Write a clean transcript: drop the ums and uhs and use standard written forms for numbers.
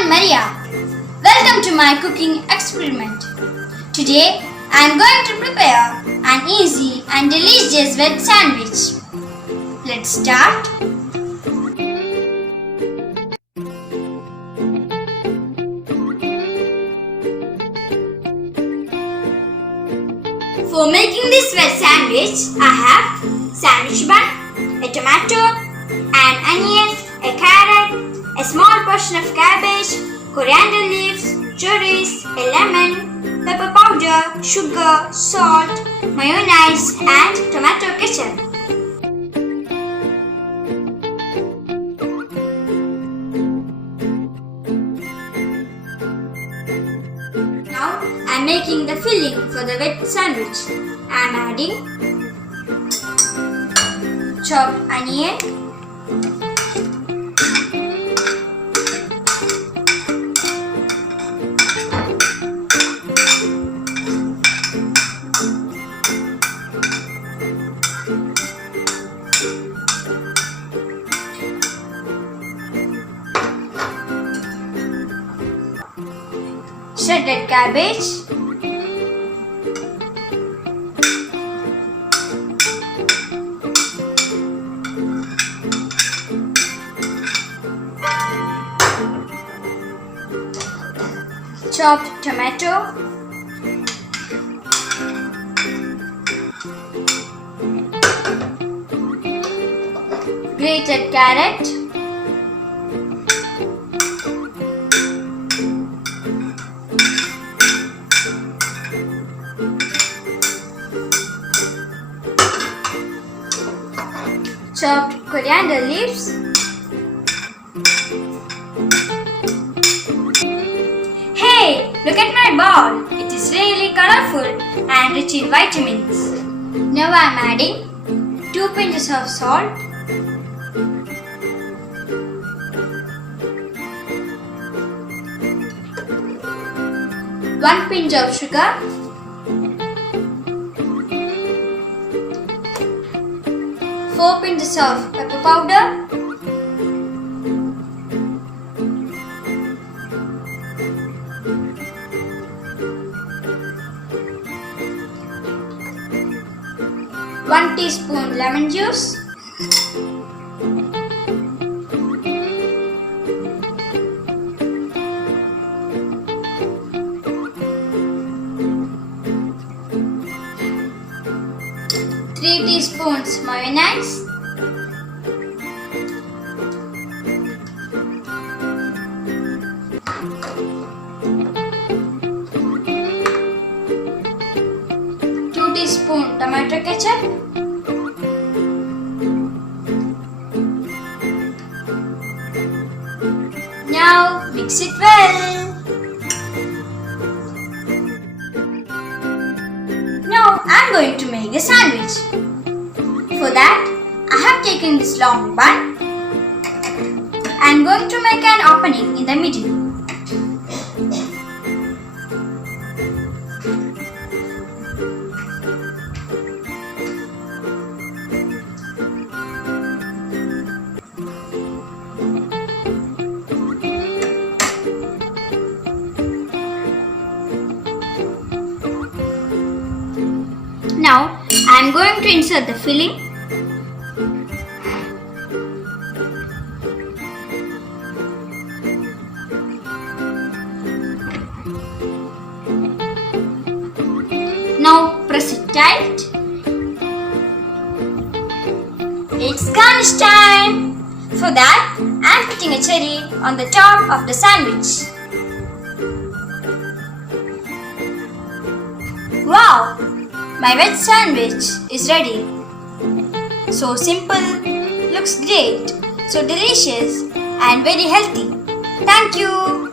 I'm Maria. Welcome to my cooking experiment. Today I am going to prepare an easy and delicious veg sandwich. Let's start. For making this veg sandwich, I have sandwich bun, a tomato, an onion, a carrot, a small portion of cabbage, coriander leaves, cherries, a lemon, pepper powder, sugar, salt, mayonnaise and tomato ketchup. Now I am making the filling for the veg sandwich. I am adding chopped onion, shredded cabbage, chopped tomato, grated carrot, chopped coriander leaves, hey, look at my ball! It is really colorful and rich in vitamins. Now I am adding 2 pinches of salt, one pinch of sugar, 4 pinches of pepper powder, one teaspoon lemon juice, three teaspoons mayonnaise, teaspoon tomato ketchup, now mix it well. Now I am going to make a sandwich. For that I have taken this long bun. I am going to make an opening in the middle. Now I am going to insert the filling. Now press it tight. It's garnish time. For that I am putting a cherry on the top of the sandwich. Wow! My veg sandwich is ready. So simple, looks great, so delicious and very healthy. Thank you.